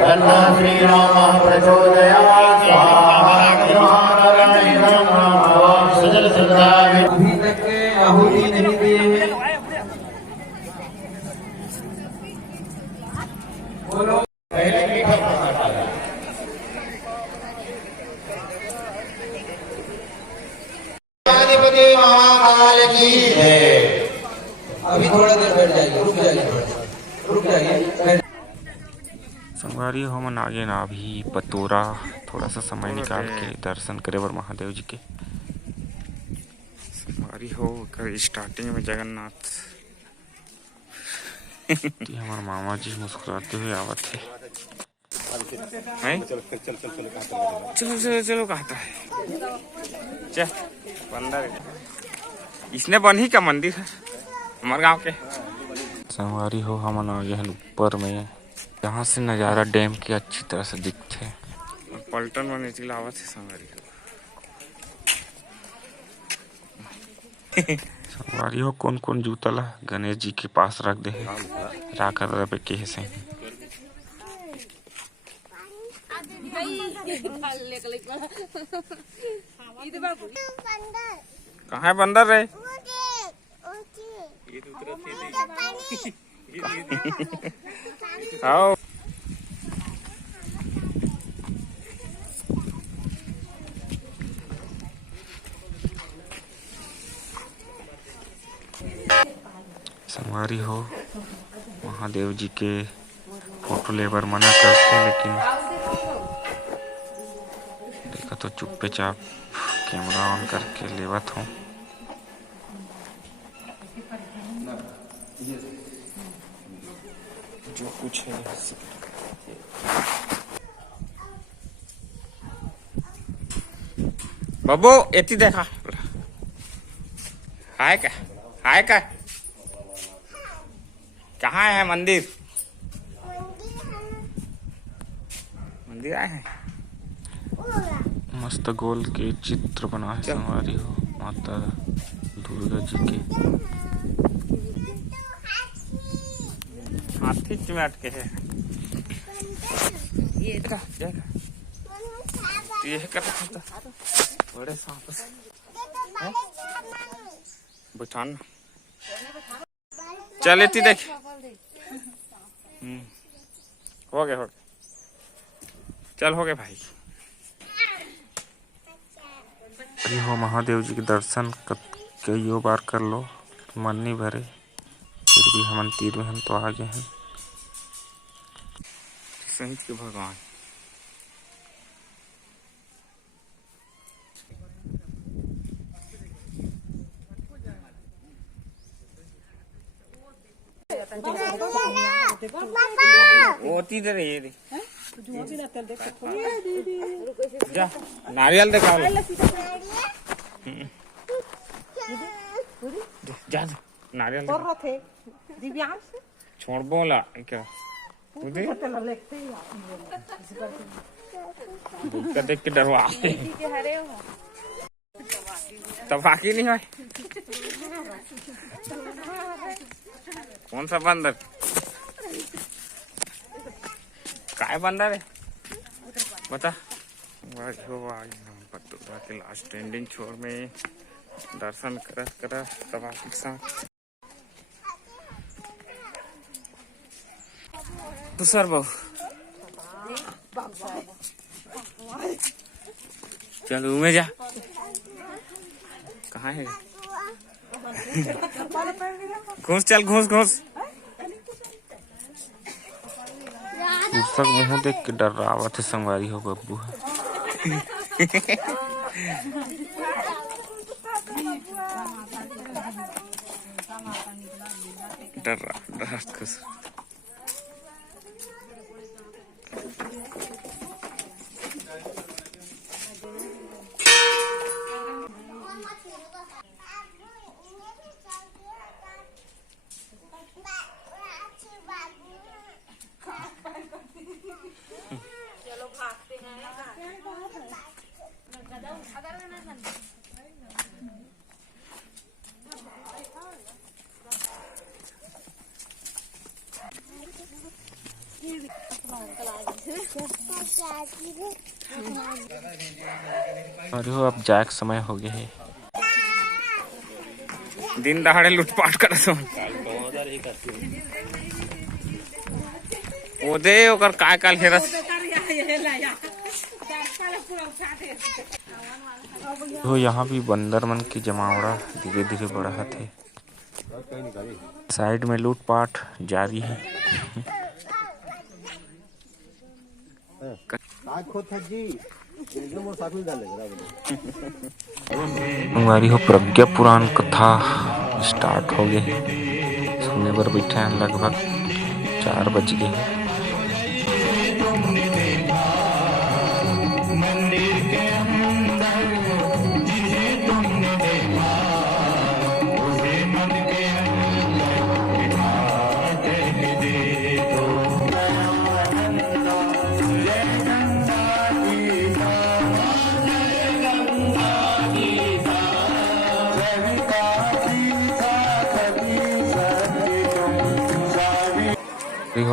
तन्नो श्रीरामः प्रचोदयात् स्वाहा सजल सदाय। अभी तक के आहुति नहीं दिए बोलो पहले मीठा प्रसाद डाला। अधिपति महाकाल की जय। अभी थोड़ा देर बैठ जाइए, रुक जाइए, रुक जाइए। संगवारी हो मन आगे ना अभी पतोरा थोड़ा सा समय निकाल के दर्शन करे बर महादेव जी के। संगवारी हो कर स्टार्टिंग में जगन्नाथ हमारे मामा जी मुस्कुराते हुए आवत है। चलो चलो चलो कहता है चल बंदर इसने बनी का मंदिर है हमारे गांव के। संगवारी हो हम आगे हैं ऊपर में, यहाँ से नज़ारा डैम की अच्छी तरह से दिखते है। पलटन में निकलावत है संगवारी हो। संगवारी हो कौन कौन जूता ला गणेश जी के पास रख दे राख पे के से। कहाँ है बंदर रे? आओ संगवारी हो महादेव जी के फोटो लेबर मना करते, लेकिन देखा तो चुप्पे चाप कैमरा ऑन करके लेवत हूँ। जो कुछ है बब्बू एती देखा हाय का हाय का कहाँ है मंदिर? मंदिर आए हैं। मस्त गोल के चित्र बना है संगवारी हो माता दुर्गा जी के। हाथी में अटके है ये बड़े सांप बुझान चल इतनी देख हो गए चल हो गए भाई। हो महादेव जी के दर्शन कई बार कर लो मन नहीं भरे, फिर भी हम तीर में हम तो आगे हैं। सहित के भगवान होती दे ये दे जा नारियल देखा जा नारियल छोड़ बोला क्या देख के डरवा तब बाकी नहीं है। कौन सा बंदर काय बंदर है बता? पतोरा के लास्ट एंडिंग छोर में दर्शन कर तब आपके साथ तो सर बाबू चलो में जा कहाँ है घुस चल घुस घुस पुस्तक मुँह देख के डर रहा थे संगवारी हो बब्बू डर रहा खुश अरे हो अब जाए समय हो गया है। दिन दहाड़े लूटपाट कर ओदे ओकर काय काल हेरस हो। यहाँ भी बंदर मन की जमावड़ा धीरे धीरे बढ़त है। साइड में लूटपाट जारी है। हमारी हो प्रज्ञा पुराण कथा स्टार्ट हो गई है। सुनने पर बैठे हैं लगभग 4 बज गए।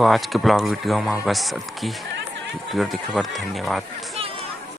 आज के ब्लॉग वीडियो में बस की वीडियो देखे पर धन्यवाद।